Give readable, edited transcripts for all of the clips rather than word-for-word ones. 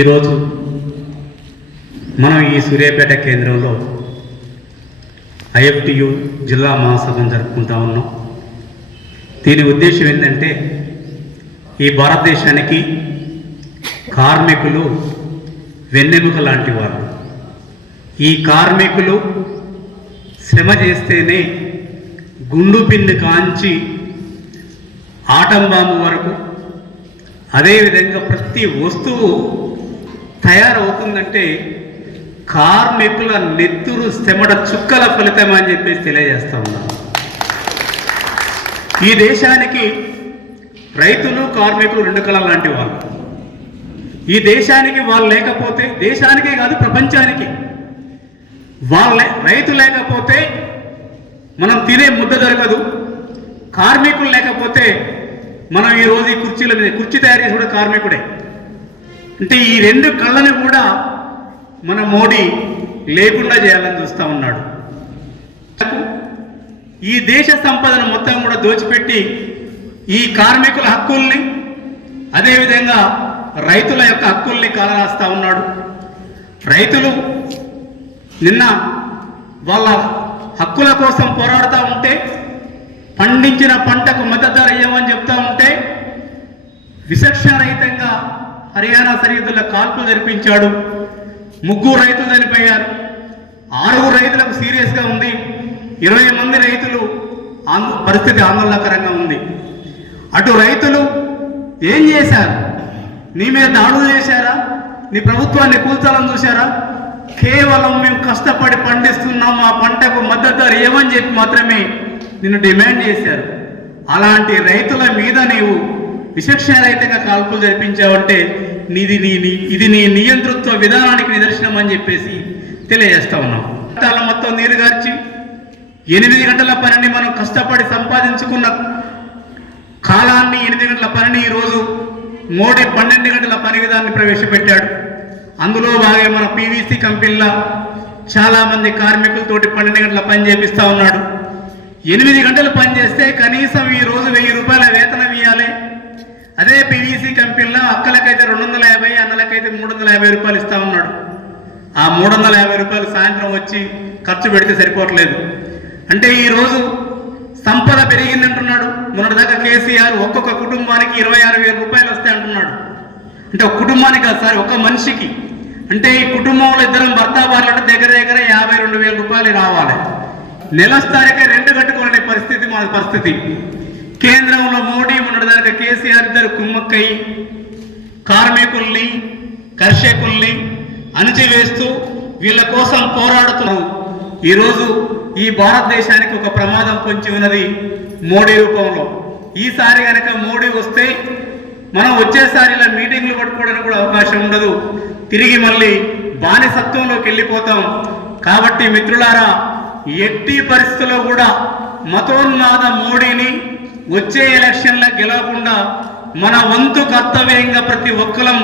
ఈరోజు మనం ఈ సూర్యాపేట కేంద్రంలో ఐఎఫ్టియు జిల్లా మహాసభను జరుపుకుంటా ఉన్నాం. దీని ఉద్దేశం ఏంటంటే ఈ భారతదేశానికి కార్మికులు వెన్నెముక లాంటి వాళ్ళు. ఈ కార్మికులు శ్రమ చేస్తేనే గుండు పిండి కాంచి ఆటం బాంబు వరకు, అదేవిధంగా ప్రతి వస్తువు తయారవుతుందంటే కార్మికుల నెత్తురు శ్రమడ చుక్కల ఫలితం అని చెప్పేసి తెలియజేస్తా ఉన్నాను. ఈ దేశానికి రైతులు కార్మికులు రెండు కళ లాంటి వాళ్ళు. ఈ దేశానికి వాళ్ళు లేకపోతే, దేశానికే కాదు ప్రపంచానికి, రైతు లేకపోతే మనం తినే ముద్ద దొరకదు. కార్మికులు లేకపోతే మనం ఈరోజు ఈ కుర్చీల మీద, కుర్చీ తయారు చేసి కూడా కార్మికుడే. అంటే ఈ రెండు కళ్ళని కూడా మన మోడీ లేకుండా చేయాలని చూస్తూ ఉన్నాడు. ఈ దేశ సంపదను మొత్తం కూడా దోచిపెట్టి ఈ కార్మికుల హక్కుల్ని, అదేవిధంగా రైతుల యొక్క హక్కుల్ని కాలరాస్తా ఉన్నాడు. రైతులు నిన్న వాళ్ళ హక్కుల కోసం పోరాడుతూ ఉంటే, పండించిన పంటకు మద్దతు ధర ఇవ్వమని చెప్తా ఉంటే, విచక్షణ రహితంగా హర్యానా సరిహద్దుల కాల్పులు జరిపించాడు. 3 రైతులు చనిపోయారు. 6 రైతులకు సీరియస్గా ఉంది. 20 మంది రైతులు పరిస్థితి ఆందోళనకరంగా ఉంది. అటు రైతులు ఏం చేశారు? నీ మీద దాడులు చేశారా? నీ ప్రభుత్వాన్ని కూల్చాలని చూశారా? కేవలం మేము కష్టపడి పండిస్తున్నాం, ఆ పంటకు మద్దతు ధర ఏమని చెప్పి మాత్రమే నిన్ను డిమాండ్ చేశారు. అలాంటి రైతుల మీద నీవు విచక్షణరహితంగా కాల్పులు జరిపించావంటే ఇది నీ నియంతృత్వ విధానానికి నిదర్శనం అని చెప్పేసి తెలియజేస్తా ఉన్నాం. మొత్తం నీరు గార్చి 8 గంటల పనిని మనం కష్టపడి సంపాదించుకున్న కాలాన్ని, 8 గంటల పనిని ఈరోజు మోడీ 12 గంటల పని విధానాన్ని ప్రవేశపెట్టాడు. అందులో బాగా మన పీవీసీ కంపెనీల చాలామంది కార్మికులతోటి 12 గంటల పని చేపిస్తూ ఉన్నాడు. 8 గంటలు పని చేస్తే కనీసం ఈరోజు 1000 రూపాయల వేతనం ఇవ్వాలి. అదే పీవీసీ కంపెనీలో అక్కలకైతే 250, అన్నలకైతే 350 రూపాయలు ఇస్తా ఉన్నాడు. ఆ 350 రూపాయలు సాయంత్రం వచ్చి ఖర్చు పెడితే సరిపోవట్లేదు. అంటే ఈరోజు సంపద పెరిగిందంటున్నాడు. మొన్నటిదాకా కేసీఆర్ ఒక్కొక్క కుటుంబానికి 26,000 రూపాయలు వస్తాయి అంటున్నాడు. అంటే ఒక కుటుంబానికి కాదు సార్, ఒక మనిషికి. అంటే ఈ కుటుంబంలో ఇద్దరం భర్త భార్యలు దగ్గర 52,000 రూపాయలు రావాలి. నెలస్థాయికే 2 కట్టుకోవాలనే పరిస్థితి మన పరిస్థితి. కేంద్రంలో మోడీ, మొన్నటిదాకా కేసీఆర్ ఇద్దరు కుమ్మక్కై కార్మికుల్ని, కర్షకుల్ని అణచివేస్తూ వీళ్ళ కోసం పోరాడుతున్నారు. ఈరోజు ఈ భారతదేశానికి ఒక ప్రమాదం పొంచి ఉన్నది మోడీ రూపంలో. ఈసారి కనుక మోడీ వస్తే మనం వచ్చేసారి ఇలా మీటింగ్లు పట్టుకోవడానికి కూడా అవకాశం ఉండదు. తిరిగి మళ్ళీ బానిసత్వంలోకి వెళ్ళిపోతాం. కాబట్టి మిత్రులారా, ఎట్టి పరిస్థితుల్లో కూడా మతోన్మాద మోడీని వచ్చే ఎలక్షన్లో గెలవకుండా మన వంతు కర్తవ్యంగా ప్రతి ఒక్కరం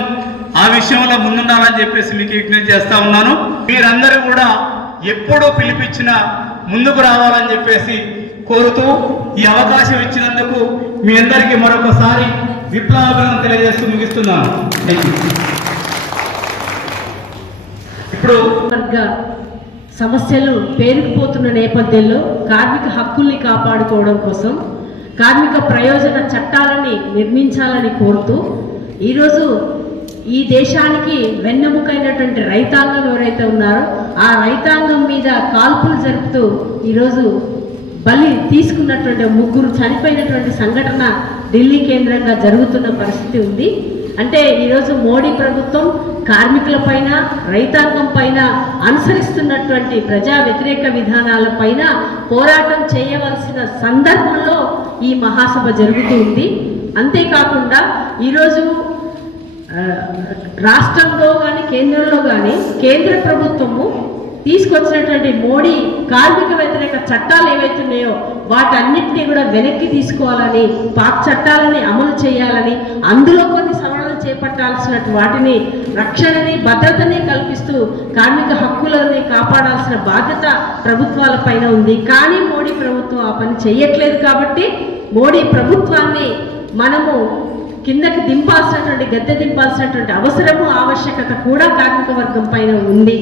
ఆ విషయంలో ముందుండాలని చెప్పేసి మీకు విజ్ఞప్తి చేస్తా ఉన్నాను. మీరందరూ కూడా ఎప్పుడూ పిలిపించినా ముందుకు రావాలని చెప్పేసి కోరుతూ ఈ అవకాశం ఇచ్చినందుకు మీ అందరికీ మరొకసారి విప్లవాభినందనలు తెలియజేస్తూ ముగిస్తున్నాను. ఇప్పుడు సమస్యలు పేరుకుపోతున్న నేపథ్యంలో కార్మిక హక్కుల్ని కాపాడుకోవడం కోసం కార్మిక ప్రయోజన చట్టాలని నిర్మించాలని కోరుతూ ఈరోజు ఈ దేశానికి వెన్నెముకైనటువంటి రైతాంగం ఎవరైతే ఉన్నారో ఆ రైతాంగం మీద కాల్పులు జరుపుతూ ఈరోజు బలి తీసుకున్నటువంటి 3 చనిపోయినటువంటి సంఘటన ఢిల్లీ కేంద్రంగా జరుగుతున్న పరిస్థితి ఉంది. అంటే ఈరోజు మోడీ ప్రభుత్వం కార్మికుల పైన, రైతాంగం పైన అనుసరిస్తున్నటువంటి ప్రజా వ్యతిరేక విధానాల పైన పోరాటం చేయవలసిన సందర్భంలో ఈ మహాసభ జరుగుతూ ఉంది. అంతేకాకుండా ఈరోజు రాష్ట్రంలో కానీ కేంద్రంలో కానీ కేంద్ర ప్రభుత్వము తీసుకొచ్చినటువంటి మోడీ కార్మిక వ్యతిరేక చట్టాలు ఏవైతున్నాయో వాటన్నిటినీ కూడా వెనక్కి తీసుకోవాలని, పాక్ చట్టాలని అమలు చేయాలని, అందులో కొన్ని సవరణలు చేపట్టాల్సిన వాటిని రక్షణని, భద్రతని కల్పిస్తూ కార్మిక హక్కులని కాపాడాల్సిన బాధ్యత ప్రభుత్వాల పైన ఉంది. కానీ మోడీ ప్రభుత్వం ఆ పని చేయట్లేదు. కాబట్టి మోడీ ప్రభుత్వాన్ని మనము కిందకి దింపాల్సినటువంటి గద్దె దింపాల్సినటువంటి అవసరము ఆవశ్యకత కూడా కార్మిక వర్గం పైన ఉంది.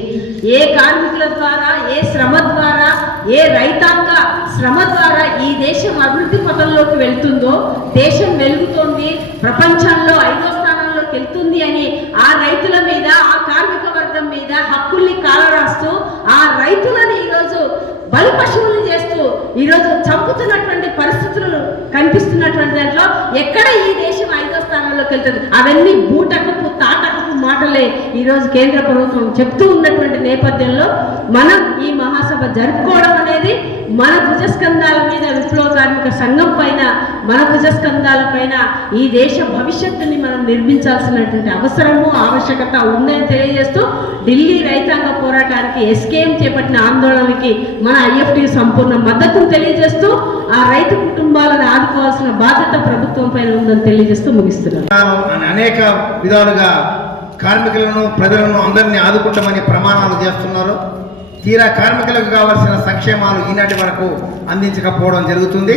ఏ కార్మికుల ద్వారా, ఏ శ్రమ ద్వారా, ఏ రైతాంగ శ్రమ ద్వారా ఈ దేశం అభివృద్ధి పథంలోకి వెళ్తుందో, దేశం వెలుగుతోంది, ప్రపంచంలో 5వ స్థానంలోకి వెళ్తుంది అని ఆ రైతుల మీద, ఆ కార్మిక వర్గం మీద హక్కుల్ని కాలరాస్తూ ఆ రైతులను ఈరోజు బలి పశువులు చేస్తూ ఈరోజు చంపుతున్నటువంటి పరిస్థితులు కనిపిస్తున్నటువంటి దాంట్లో ఎక్కడ ఈ దేశం 5వ స్థానంలోకి వెళ్తుంది? అవన్నీ బూటకపు తాటకపు మాటలే ఈరోజు కేంద్ర ప్రభుత్వం చెప్తూ ఉన్నటువంటి నేపథ్యంలో మనం ఈ మహాసభ జరుపుకోవడం అనేది మన భుజస్కంధాల మీద, విప్లవ కార్మిక సంఘం పైన, మన భుజస్కంధాల పైన ఈ దేశ భవిష్యత్తుని మనం నిర్మించాల్సినటువంటి అవసరము ఆవశ్యకత ఉందని తెలియజేస్తూ ఢిల్లీ రైతాంగ పోరాటానికి ఎస్కేఎం చేపట్టిన ఆందోళనకి మన ఐఎఫ్టీ సంపూర్ణ మద్దతును తెలియజేస్తూ ఆ రైతు కుటుంబాలను ఆదుకోవాల్సిన బాధ్యత ప్రభుత్వం పైన ఉందని తెలియజేస్తూ ముగిస్తున్నాను. అనేక విధాలుగా కార్మికులను, ప్రజలను అందరినీ ఆదుకుంటామని ప్రమాణాలు చేస్తున్నారు. తీరా కార్మికులకు కావాల్సిన సంక్షేమాలు ఈనాటి వరకు అందించకపోవడం జరుగుతుంది.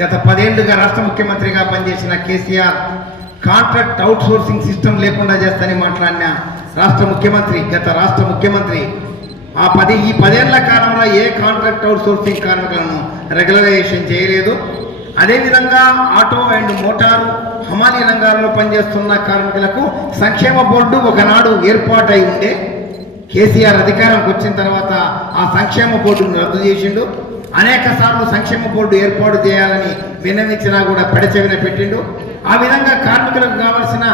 గత 10 ఏళ్లుగా రాష్ట్ర ముఖ్యమంత్రిగా పనిచేసిన KCR contract out sourcing system లేకుండా చేస్తని మాట్లాడిన గత రాష్ట్ర ముఖ్యమంత్రి ఈ 10 ఏళ్ల కాలంలో ఏ కాంట్రాక్ట్ అవుట్ సోర్సింగ్ కార్మికులను రెగ్యులరైజేషన్ చేయలేదు. అదేవిధంగా ఆటో అండ్ మోటారు, హమాలీ రంగాల్లో పనిచేస్తున్న కార్మికులకు సంక్షేమ బోర్డు ఒకనాడు ఏర్పాటై ఉండే. కేసీఆర్ అధికారంకి వచ్చిన తర్వాత ఆ సంక్షేమ బోర్డును రద్దు చేసిండు. అనేక సార్లు సంక్షేమ బోర్డు ఏర్పాటు చేయాలని విన్నవించినా కూడా పెడచెవిన పెట్టిండు. ఆ విధంగా కార్మికులకు కావలసిన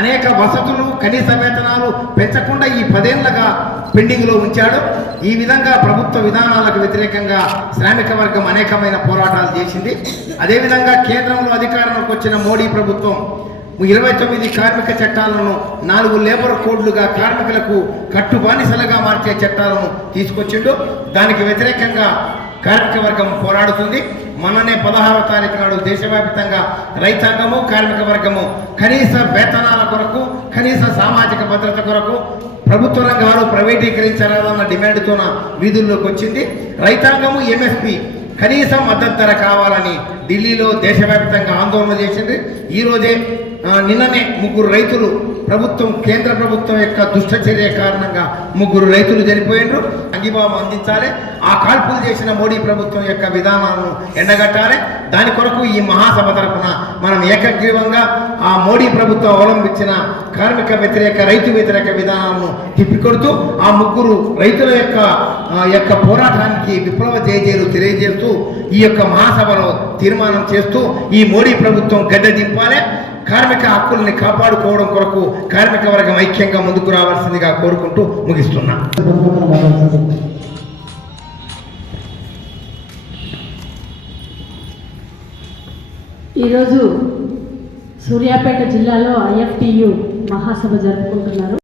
అనేక వసతులు, కనీస వేతనాలు పెంచకుండా ఈ 10 ఏళ్లుగా పెండింగ్లో ఉంచాడు. ఈ విధంగా ప్రభుత్వ విధానాలకు వ్యతిరేకంగా శ్రామిక వర్గం అనేకమైన పోరాటాలు చేసింది. అదేవిధంగా కేంద్రంలో అధికారంలోకి వచ్చిన మోడీ ప్రభుత్వం 29 కార్మిక చట్టాలను 4 లేబర్ కోడ్లుగా కార్మికులకు కట్టుబానిసలుగా మార్చే చట్టాలను తీసుకొచ్చిండు. దానికి వ్యతిరేకంగా కార్మిక వర్గం పోరాడుతుంది. మొన్ననే 16వ తారీఖు నాడు దేశవ్యాప్తంగా రైతాంగము, కార్మిక వర్గము కనీస వేతనాల కొరకు, కనీస సామాజిక భద్రత కొరకు ప్రభుత్వ రంగాలు ప్రైవేటీకరించాలన్న డిమాండ్తోన వీధుల్లోకి వచ్చింది. రైతాంగము ఎంఎస్పి కనీస మద్దతు ధర కావాలని ఢిల్లీలో దేశవ్యాప్తంగా ఆందోళన చేసింది. ఈరోజే నిన్ననే 3 రైతులు కేంద్ర ప్రభుత్వం యొక్క దుష్ట చర్య కారణంగా 3 రైతులు చనిపోయినారు. అంగీభావం అందించాలి. ఆ కాల్పులు చేసిన మోడీ ప్రభుత్వం యొక్క విధానాలను ఎండగట్టాలి. దాని కొరకు ఈ మహాసభ తరపున మనం ఏకగ్రీవంగా ఆ మోడీ ప్రభుత్వం అవలంబించిన కార్మిక వ్యతిరేక, రైతు వ్యతిరేక విధానాలను తిప్పికొడుతూ ఆ 3 రైతుల యొక్క పోరాటానికి విప్లవ జయజేలు తెలియజేస్తూ ఈ యొక్క మహాసభలో తీర్మానం చేస్తూ ఈ మోడీ ప్రభుత్వం గద్దె దింపాలి. కార్మిక హక్కుల్ని కాపాడుకోవడం కొరకు కార్మిక వర్గం ఐక్యంగా ముందుకు రావాల్సిందిగా కోరుకుంటూ ముగిస్తున్నా. ఈరోజు సూర్యాపేట జిల్లాలో ఐఎఫ్టియు మహాసభ జరుపుకుంటున్నారు.